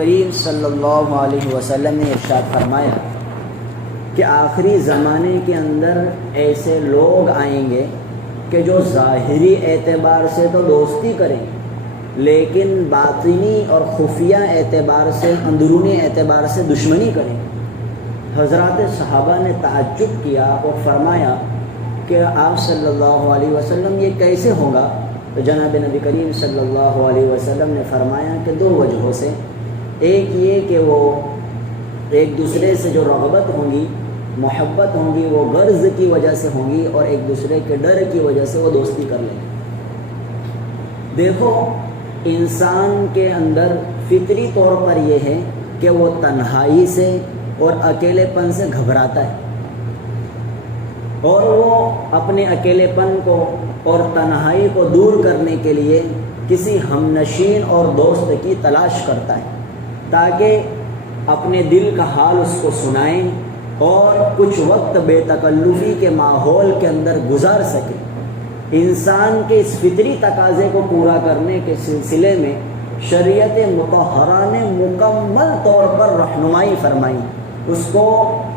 کریم صلی اللہ علیہ وسلم نے ارشاد فرمایا کہ آخری زمانے کے اندر ایسے لوگ آئیں گے کہ جو ظاہری اعتبار سے تو دوستی کریں لیکن باطنی اور خفیہ اعتبار سے اندرونی اعتبار سے دشمنی کریں۔ حضرات صحابہ نے تعجب کیا اور فرمایا کہ آپ صلی اللہ علیہ وسلم یہ کیسے ہوگا؟ تو جناب نبی کریم صلی اللہ علیہ وسلم نے فرمایا کہ دو وجہوں سے، ایک یہ کہ وہ ایک دوسرے سے جو رغبت ہوں گی، محبت ہوں گی، وہ غرض کی وجہ سے ہوں گی، اور ایک دوسرے کے ڈر کی وجہ سے وہ دوستی کر لیں گے۔ دیکھو، انسان کے اندر فطری طور پر یہ ہے کہ وہ تنہائی سے اور اکیلے پن سے گھبراتا ہے، اور وہ اپنے اکیلے پن کو اور تنہائی کو دور کرنے کے لیے کسی ہمنشین اور دوست کی تلاش کرتا ہے تاکہ اپنے دل کا حال اس کو سنائیں اور کچھ وقت بے تکلفی کے ماحول کے اندر گزار سکے۔ انسان کے اس فطری تقاضے کو پورا کرنے کے سلسلے میں شریعت مطہرہ نے مکمل طور پر رہنمائی فرمائی۔ اس کو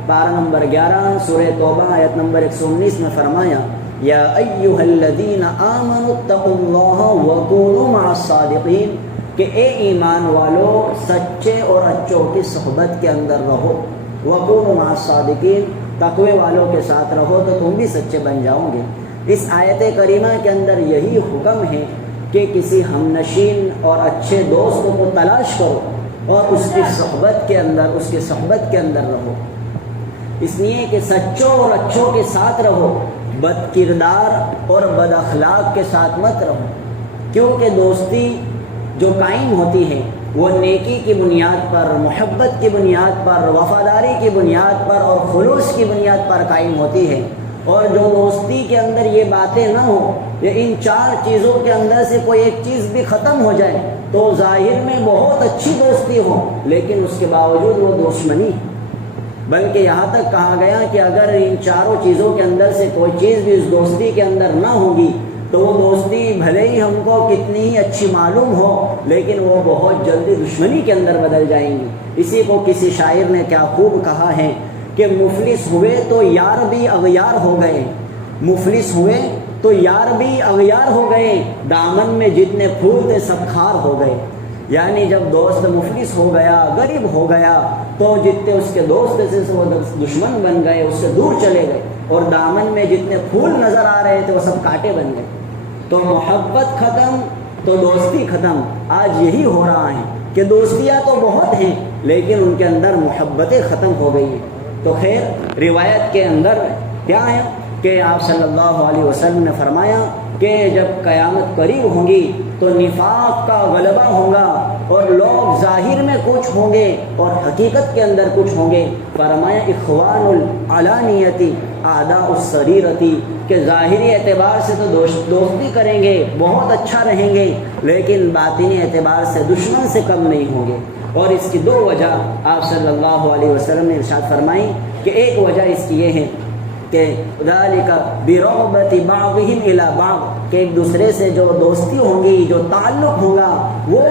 پارہ نمبر 11 سورہ توبہ آیت نمبر 119 میں فرمایا، یا ایھا الذین آمنوا اتقوا اللہ وکونوا مع الصادقین، کہ اے ایمان والو سچے اور اچوں کی صحبت کے اندر رہو، وکونوا مع الصادقین، تقوی والوں کے ساتھ رہو تو تم بھی سچے بن جاؤ گے۔ اس آیت کریمہ کے اندر یہی حکم ہے کہ کسی ہمنشین اور اچھے دوست کو تلاش کرو اور اس کی صحبت کے اندر رہو، اس لیے کہ سچوں اور اچھوں کے ساتھ رہو، بد کردار اور بد اخلاق کے ساتھ مت رہو، کیونکہ دوستی جو قائم ہوتی ہے وہ نیکی کی بنیاد پر، محبت کی بنیاد پر، وفاداری کی بنیاد پر اور خلوص کی بنیاد پر قائم ہوتی ہے۔ اور جو دوستی کے اندر یہ باتیں نہ ہو، یا ان چار چیزوں کے اندر سے کوئی ایک چیز بھی ختم ہو جائے تو ظاہر میں بہت اچھی دوستی ہو لیکن اس کے باوجود وہ دشمنی، بلکہ یہاں تک کہا گیا کہ اگر ان چاروں چیزوں کے اندر سے کوئی چیز بھی اس دوستی کے اندر نہ ہوگی تو وہ دوستی بھلے ہی ہم کو کتنی ہی اچھی معلوم ہو لیکن وہ بہت جلدی دشمنی کے اندر بدل جائیں گی۔ اسی کو کسی شاعر نے کیا خوب کہا ہے کہ مفلس ہوئے تو یار بھی اغیار ہو گئے، مفلس ہوئے تو یار بھی اغیار ہو گئے، دامن میں جتنے پھول تھے سب خار ہو گئے۔ یعنی جب دوست مفلس ہو گیا، غریب ہو گیا، تو جتنے اس کے دوست تھے وہ دشمن بن گئے، اس سے دور چلے گئے، اور دامن میں جتنے پھول نظر آ رہے تھے وہ سب کانٹے بن گئے۔ تو محبت ختم تو دوستی ختم۔ آج یہی ہو رہا ہے کہ دوستیاں تو بہت ہیں لیکن ان کے اندر محبتیں ختم ہو گئی ہیں۔ تو خیر، روایت کے اندر کیا ہے کہ آپ صلی اللہ علیہ وسلم نے فرمایا کہ جب قیامت قریب ہوگی تو نفاق کا غلبہ ہوگا اور لوگ ظاہر میں کچھ ہوں گے اور حقیقت کے اندر کچھ ہوں گے۔ فرمایا اخوان العلانیتی اعداء السریرتی، کہ ظاہری اعتبار سے تو دوستی کریں گے، بہت اچھا رہیں گے، لیکن باطنی اعتبار سے دشمن سے کم نہیں ہوں گے۔ اور اس کی دو وجہ آپ صلی اللہ علیہ وسلم نے ارشاد فرمائی کہ ایک وجہ اس کی یہ ہے کہ ذالک برغبۃ بعضهم الی بعض، کہ ایک دوسرے سے جو دوستی ہوگی، جو تعلق ہوگا، وہ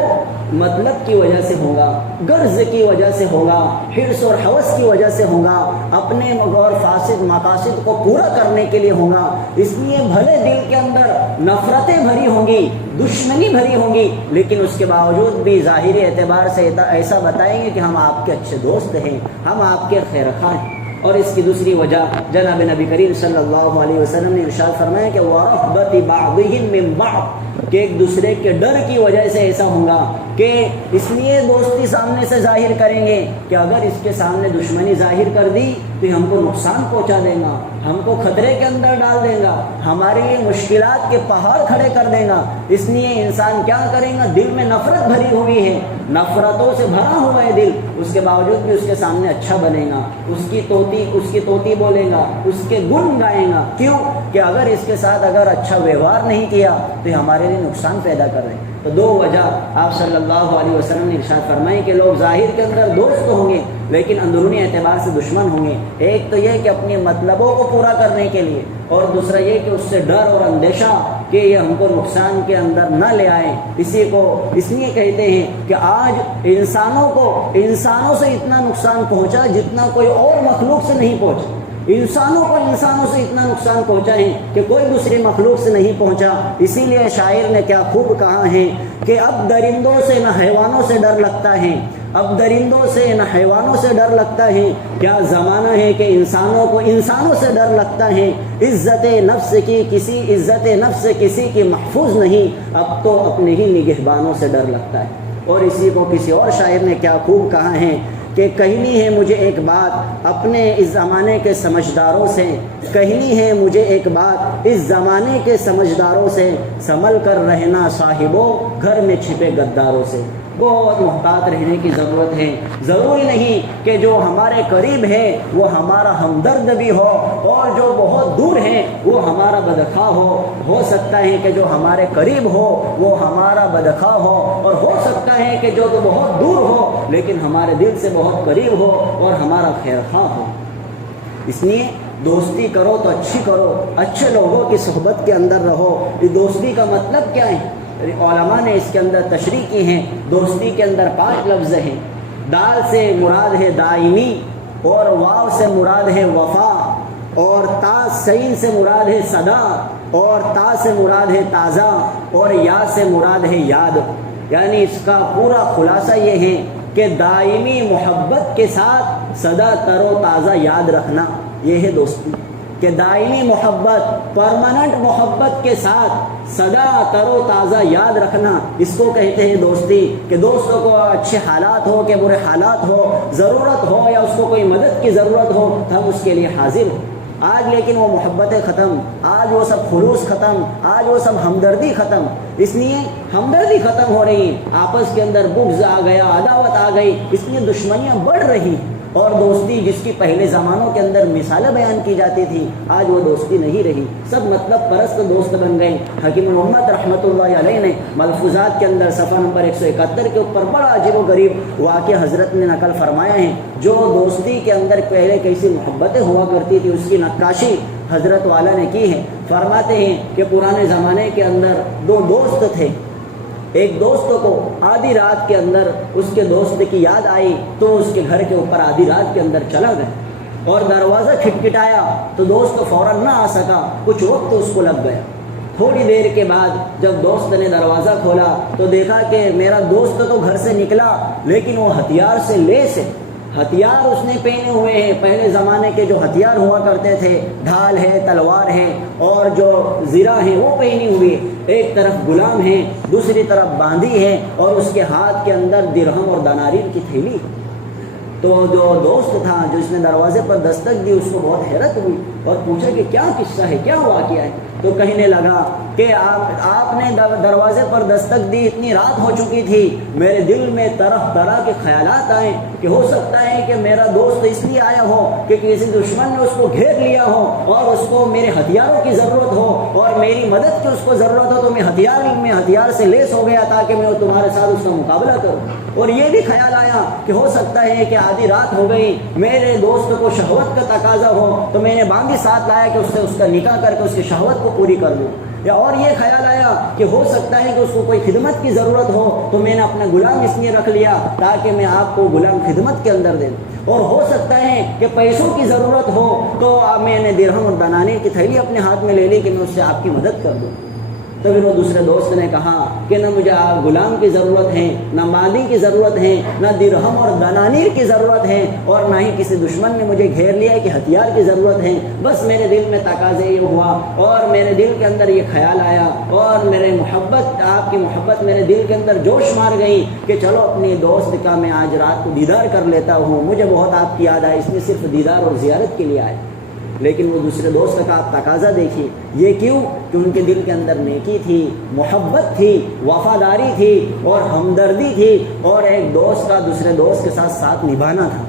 مطلب کی وجہ سے ہوگا، غرض کی وجہ سے ہوگا، حرص اور ہوس کی وجہ سے ہوگا، اپنے اور فاسد مقاصد کو پورا کرنے کے لیے ہوگا۔ اس لیے بھلے دل کے اندر نفرتیں بھری ہوں گی، دشمنی بھری ہوں گی، لیکن اس کے باوجود بھی ظاہری اعتبار سے ایسا بتائیں گے کہ ہم آپ کے اچھے دوست ہیں، ہم آپ کے خیر خواہ ہیں۔ اور اس کی دوسری وجہ جناب نبی کریم صلی اللہ علیہ وسلم نے ارشاد فرمایا کہ وَرَحْبَةِ بَعْضِهِمْ مِنْ بَعْضٍ، کہ ایک دوسرے کے ڈر کی وجہ سے ایسا ہوگا کہ اس لیے دوستی سامنے سے ظاہر کریں گے کہ اگر اس کے سامنے دشمنی ظاہر کر دی تو ہم کو نقصان پہنچا دے گا، ہم کو خطرے کے اندر ڈال دے گا، ہمارے لیے مشکلات کے پہاڑ کھڑے کر دے گا۔ اس لیے انسان کیا کرے گا؟ دل میں نفرت بھری ہوئی ہے، نفرتوں سے بھرا ہوا ہے دل، اس کے باوجود بھی اس کے سامنے اچھا بنے گا، اس کی توتی بولے گا، اس کے گن گائے گا۔ کیوں؟ کہ اگر اس کے ساتھ اچھا ویوہار نہیں کیا تو یہ ہمارے لیے نقصان پیدا کر رہے ہیں۔ تو دو وجہ آپ صلی اللہ علیہ وسلم نے ارشاد فرمائی کہ لوگ ظاہر کے اندر دوست ہوں گے لیکن اندرونی اعتبار سے دشمن ہوں گے۔ ایک تو یہ کہ اپنے مطلبوں کو پورا کرنے کے لیے، اور دوسرا یہ کہ اس سے ڈر اور اندیشہ کہ یہ ہم کو نقصان کے اندر نہ لے آئیں. اسی کو اس لیے کہتے ہیں کہ آج انسانوں سے اتنا نقصان پہنچا جتنا کوئی اور مخلوق سے نہیں پہنچا. انسانوں سے اتنا نقصان پہنچا ہے کہ کوئی دوسری مخلوق سے نہیں پہنچا. اسی لیے شاعر نے کیا خوب کہا ہے کہ اب درندوں سے نہ حیوانوں سے ڈر لگتا ہے، اب درندوں سے نہ حیوانوں سے ڈر لگتا ہے. کیا زمانہ ہے کہ انسانوں سے ڈر لگتا ہے. عزت نفس کسی کی محفوظ نہیں، اب تو اپنے ہی نگہبانوں سے ڈر لگتا ہے. اور اسی کو کسی اور شاعر نے کیا خوب کہا ہے کہ کہنی ہے مجھے ایک بات اپنے اس زمانے کے سمجھداروں سے، کہنی ہے مجھے ایک بات اس زمانے کے سمجھداروں سے، سنبھل کر رہنا صاحبوں گھر میں چھپے غداروں سے. بہت محتاط رہنے کی ضرورت ہے. ضروری نہیں کہ جو ہمارے قریب ہے وہ ہمارا ہمدرد بھی ہو، اور جو بہت دور ہے وہ ہمارا بدخواہ ہو سکتا ہے کہ جو ہمارے قریب ہو وہ ہمارا بدخواہ ہو، اور ہو سکتا ہے کہ جو تو بہت دور ہو لیکن ہمارے دل سے بہت قریب ہو اور ہمارا خیرخواہ ہو. اس لیے دوستی کرو تو اچھی کرو، اچھے لوگوں کی صحبت کے اندر رہو. یہ دوستی کا مطلب کیا ہے؟ علماء نے اس کے اندر تشریح کی ہیں. دوستی کے اندر 5 لفظ ہیں. دال سے مراد ہے دائمی، اور واو سے مراد ہے وفا، اور تا سین سے مراد ہے صدا، اور تا سے مراد ہے تازہ، اور یا سے مراد ہے یاد. یعنی اس کا پورا خلاصہ یہ ہے کہ دائمی محبت کے ساتھ سدا تر و تازہ یاد رکھنا، یہ ہے دوستی. کہ دائمی محبت، پرماننٹ محبت کے ساتھ سدا تر و تازہ یاد رکھنا، اس کو کہتے ہیں دوستی. کہ دوستوں کو اچھے حالات ہو کہ برے حالات ہو، ضرورت ہو یا اس کو کوئی مدد کی ضرورت ہو، ہم اس کے لیے حاضر ہوں. آج لیکن وہ محبتیں ختم، آج وہ سب خلوص ختم، آج وہ سب ہمدردی ختم. اس لیے ہمدردی ختم ہو رہی، آپس کے اندر بغض آ گیا، عداوت آ گئی، اس لیے دشمنیاں بڑھ رہی. اور دوستی جس کی پہلے زمانوں کے اندر مثالیں بیان کی جاتی تھی، آج وہ دوستی نہیں رہی. سب مطلب پرست دوست بن گئے. حکیم الامت رحمۃ اللہ علیہ نے ملفوظات کے اندر صفحہ نمبر 171 کے اوپر بڑا عجیب و غریب واقعہ حضرت نے نقل فرمایا ہے. جو دوستی کے اندر پہلے کیسی محبتیں ہوا کرتی تھی اس کی نقاشی حضرت والا نے کی ہے. فرماتے ہیں کہ پرانے زمانے کے اندر 2 دوست تھے. ایک دوست کو آدھی رات کے اندر اس کے دوست کی یاد آئی تو اس کے گھر کے اوپر آدھی رات کے اندر چلا گیا، اور دروازہ کھٹکھٹایا تو دوست فوراً نہ آ سکا. کچھ وقت اس کو لگ گیا. تھوڑی دیر کے بعد جب دوست نے دروازہ کھولا تو دیکھا کہ میرا دوست تو گھر سے نکلا لیکن وہ ہتھیار سے لیس ہے. ہتھیار اس نے پہنے ہوئے ہیں، پہلے زمانے کے جو ہتھیار ہوا کرتے تھے، ڈھال ہے، تلوار ہے، اور جو زرہ ہے وہ پہنی ہوئی. ایک طرف غلام ہے، دوسری طرف باندھی ہے، اور اس کے ہاتھ کے اندر درہم اور دنانیر کی تھیلی. تو جو دوست تھا جو اس نے دروازے پر دستک دی، اس کو بہت حیرت ہوئی اور پوچھا کہ کیا قصہ ہے، کیا واقعہ ہے. تو کہنے لگا کہ آپ نے دروازے پر دستک دی، اتنی رات ہو چکی تھی، میرے دل میں طرح طرح کے خیالات آئے کہ ہو سکتا ہے کہ میرا دوست اس لیے آیا ہو کہ کسی دشمن نے اس کو گھیر لیا ہو اور اس کو میرے ہتھیاروں کی ضرورت ہو اور میری مدد کی اس کو ضرورت ہو، تو میں ہتھیار سے لیس ہو گیا تاکہ میں تمہارے ساتھ اس کا مقابلہ کروں. اور یہ بھی خیال آیا کہ ہو سکتا ہے کہ آدھی رات ہو گئی، میرے دوست کو شہوت کا تقاضا ہو تو میں نے باندھی ساتھ لایا کہ اس سے اس کا نکاح کر کے اس کی شہوت کو پوری کر دوں. یا اور یہ خیال آیا کہ ہو سکتا ہے کہ اس کو کوئی خدمت کی ضرورت ہو تو میں نے اپنا غلام اس لیے رکھ لیا تاکہ میں آپ کو غلام خدمت کے اندر دیں. اور ہو سکتا ہے کہ پیسوں کی ضرورت ہو تو میں نے درہم اور دنانیر کی تھیلی اپنے ہاتھ میں لے لی کہ میں اس سے آپ کی مدد کر دوں. تو پھر وہ دوسرے دوست نے کہا کہ نہ مجھے غلام کی ضرورت ہے، نہ مادی کی ضرورت ہے، نہ درہم اور دنانیر کی ضرورت ہے، اور نہ ہی کسی دشمن نے مجھے گھیر لیا ہے کہ ہتھیار کی ضرورت ہے. بس میرے دل میں تقاضے یہ ہوا اور میرے دل کے اندر یہ خیال آیا اور میرے محبت، آپ کی محبت میرے دل کے اندر جوش مار گئی کہ چلو اپنی دوست کا میں آج رات کو دیدار کر لیتا ہوں. مجھے بہت آپ کی یاد آئی، اس میں صرف دیدار اور زیارت کے لیے آئے. لیکن وہ دوسرے دوست کا آپ تقاضا دیکھیے، یہ کیوں کہ ان کے دل کے اندر نیکی تھی، محبت تھی، وفاداری تھی اور ہمدردی تھی، اور ایک دوست کا دوسرے دوست کے ساتھ نبھانا تھا.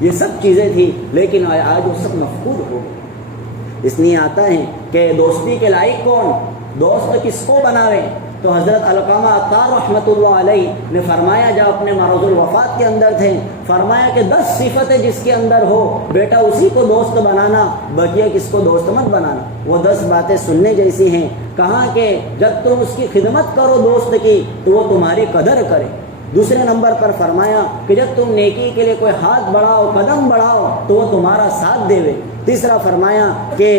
یہ سب چیزیں تھی، لیکن آج وہ سب مفقود ہو گئے. اس لیے آتا ہے کہ دوستی کے لائق کون، دوست کس کو بناوے. تو حضرت علقمہ عطار رحمۃ اللہ علیہ نے فرمایا جب اپنے مرض الوفات کے اندر تھے، فرمایا کہ 10 صفتیں جس کے اندر ہو بیٹا اسی کو دوست بنانا، بقیہ کس کو دوست مت بنانا۔ وہ 10 باتیں سننے جیسی ہیں۔ کہا کہ جب تم اس کی خدمت کرو دوست کی تو وہ تمہاری قدر کرے۔ دوسرے نمبر پر فرمایا کہ جب تم نیکی کے لیے کوئی ہاتھ بڑھاؤ، قدم بڑھاؤ تو وہ تمہارا ساتھ دے۔ تیسرا فرمایا کہ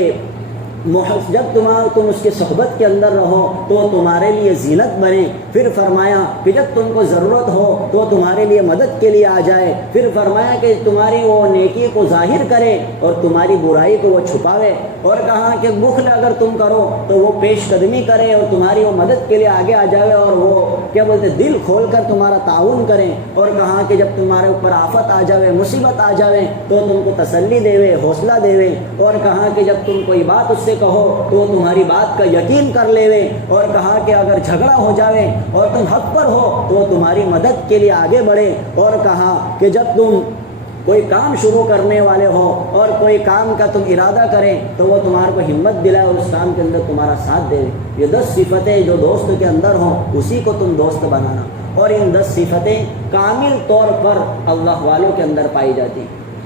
جب تم اس کی صحبت کے اندر رہو تو وہ تمہارے لیے زینت بنے۔ پھر فرمایا کہ جب تم کو ضرورت ہو تو وہ تمہارے لیے مدد کے لیے آ جائے۔ پھر فرمایا کہ تمہاری وہ نیکی کو ظاہر کرے اور تمہاری برائی کو وہ چھپاوے۔ اور کہا کہ بخل اگر تم کرو تو وہ پیش قدمی کرے اور تمہاری وہ مدد کے لیے آگے آ جائے اور وہ کیا بولتے دل کھول کر تمہارا تعاون کریں۔ اور کہا کہ جب تمہارے اوپر آفت آ جاوے، مصیبت آ جاوے تو تم کو تسلی دے، حوصلہ دے۔ اور کہا کہ جب تم کوئی بات اس سے کہو تو وہ تمہاری بات کا یقین کر لے۔ اور کہا کہ اگر جھگڑا ہو جاوے اور تم حق پر ہو تو وہ تمہاری مدد کے لیے آگے بڑھے۔ اور کہا کہ جب تم کوئی کام شروع کرنے والے ہو اور کوئی کام کا تم ارادہ کریں تو وہ تمہارے کو ہمت دلائے اور اس کام کے اندر تمہارا ساتھ دے۔ یہ 10 صفتیں جو دوست کے اندر ہوں اسی کو تم دوست بنانا۔ اور ان 10 صفتیں کامل طور پر اللہ والوں کے اندر پائی جاتی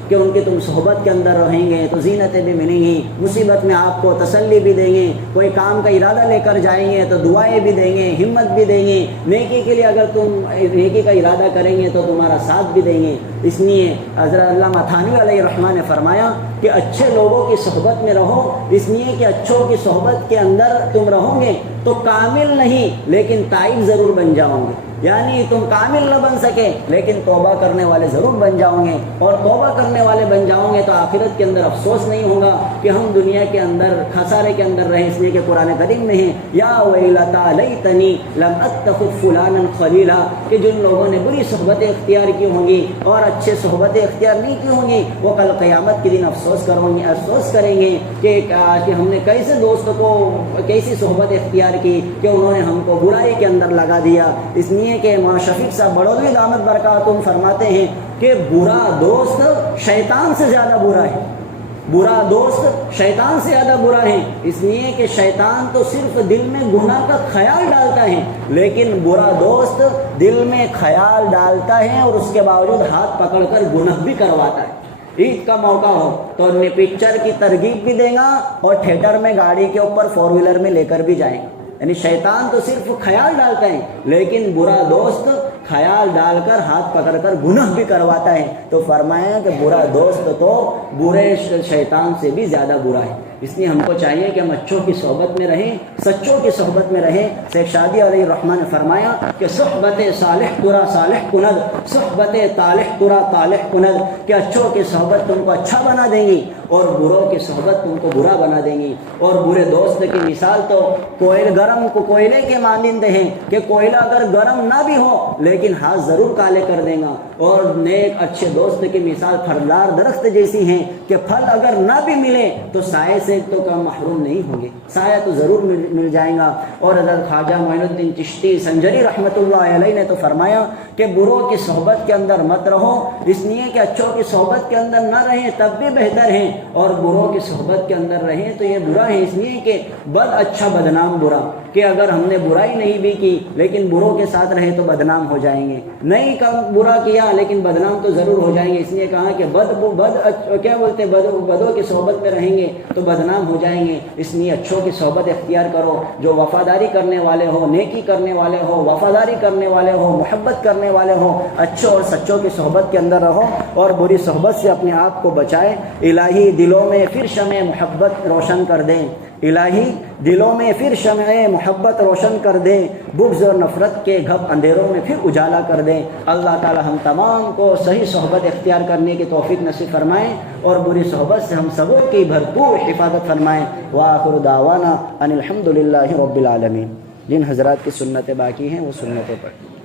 کہ ان کی تم صحبت کے اندر رہیں گے تو زینتیں بھی ملیں گی، مصیبت میں آپ کو تسلی بھی دیں گے، کوئی کام کا ارادہ لے کر جائیں گے تو دعائیں بھی دیں گے، ہمت بھی دیں گے، نیکی کے لیے اگر تم نیکی کا ارادہ کریں گے تو تمہارا ساتھ بھی دیں گے۔ اس لیے حضرت علامہ تھانوی علیہ الرحمہ نے فرمایا کہ اچھے لوگوں کی صحبت میں رہو، اس لیے کہ اچھوں کی صحبت کے اندر تم رہو گے تو کامل نہیں لیکن تائب ضرور بن جاؤ گے۔ یعنی تم کامل نہ بن سکے لیکن توبہ کرنے والے ضرور بن جاؤ گے، اور توبہ کرنے والے بن جاؤ گے تو آخرت کے اندر افسوس نہیں ہوگا کہ ہم دنیا کے اندر خسارے کے اندر رہے۔ اس لیے کہ قرآن کریم میں ہے یا ویلتا لیتنی لم اتخذ فلانا خلیلا، کہ جن لوگوں نے بری صحبتیں اختیار کی ہوں گی اور اچھے صحبتیں اختیار نہیں کی ہوں گی وہ کل قیامت کے دن افسوس کریں گے کہ ہم نے کیسے دوست کو کیسی صحبت اختیار کی کہ انہوں نے ہم کو برائی کے اندر لگا دیا۔ اس لیے کہ مولانا شفیق صاحب بڑودی دامت برکاتہم فرماتے ہیں کہ برا دوست شیطان سے زیادہ برا ہے، برا دوست شیطان سے زیادہ برا ہے۔ اس لیے کہ شیطان تو صرف دل میں گناہ کا خیال ڈالتا ہے لیکن برا دوست دل میں خیال ڈالتا ہے اور اس کے باوجود ہاتھ پکڑ کر گناہ بھی کرواتا ہے۔ عید کا موقع ہو تو پکچر کی ترغیب بھی دے گا اور تھیٹر میں گاڑی کے اوپر 4 ویلر میں لے کر بھی جائیں گے۔ یعنی شیطان تو صرف خیال ڈالتا ہے لیکن برا دوست خیال ڈال کر ہاتھ پکڑ کر گناہ بھی کرواتا ہے۔ تو فرمایا کہ برا دوست تو برے شیطان سے بھی زیادہ برا ہے۔ اس لیے ہم کو چاہیے کہ ہم اچھوں کی صحبت میں رہیں، سچوں کی صحبت میں رہیں۔ شیخ شادی علیہ الرحمہ نے فرمایا کہ صحبت صالح ترا صالح کند، صحبت طالح ترا طالح کند، کہ اچھوں کی صحبت تم کو اچھا بنا دیں گی اور بروں کی صحبت تم کو برا بنا دیں گی۔ اور برے دوست کی مثال تو گرم کو کوئلے کے مانند ہیں کہ کوئلہ اگر گرم نہ بھی ہو لیکن ہاتھ ضرور کالے کر دے گا، اور نیک اچھے دوست کی مثال پھلدار درخت جیسی ہیں کہ پھل اگر نہ بھی ملے تو سائے سے تو کم محروم نہیں ہوں گے، سایہ تو ضرور مل جائے گا۔ اور حضرت خواجہ معین الدین چشتی سنجری رحمۃ اللہ علیہ نے تو فرمایا کہ بروں کی صحبت کے اندر مت رہو، اس لیے کہ اچھوں کی صحبت کے اندر نہ رہیں تب بھی بہتر ہے، اور بروں کی صحبت کے اندر رہیں تو یہ برا ہے۔ اس لیے کہ بد اچھا بدنام برا، کہ اگر ہم نے برائی نہیں بھی کی لیکن بروں کے ساتھ رہے تو بدنام ہو جائیں گے، نہیں برا کیا لیکن بدنام تو ضرور ہو جائیں گے۔ اس لیے کہا کہ بدوں کی صحبت میں رہیں گے تو بدنام ہو جائیں گے۔ اس لیے اچھوں کی صحبت اختیار کرو، جو وفاداری کرنے والے ہو، نیکی کرنے والے ہو، وفاداری کرنے والے ہو، محبت کرنے والے ہو، اچھوں اور سچوں کی صحبت کے اندر رہو اور بری صحبت سے اپنے آپ کو بچائے۔ الہی دلوں میں پھر شمع محبت روشن کر دیں، الہی دلوں میں پھر شمع محبت روشن کر دے، بغض اور نفرت کے گھپ اندھیروں میں پھر اجالا کر دے۔ اللہ تعالی ہم تمام کو صحیح صحبت اختیار کرنے کی توفیق نصیب فرمائیں اور بری صحبت سے ہم سبوں کی بھرپور حفاظت فرمائیں۔ وآخر دعوانا ان الحمد للہ رب العالمین۔ جن حضرات کی سنتیں باقی ہیں وہ سنتیں پڑھیں۔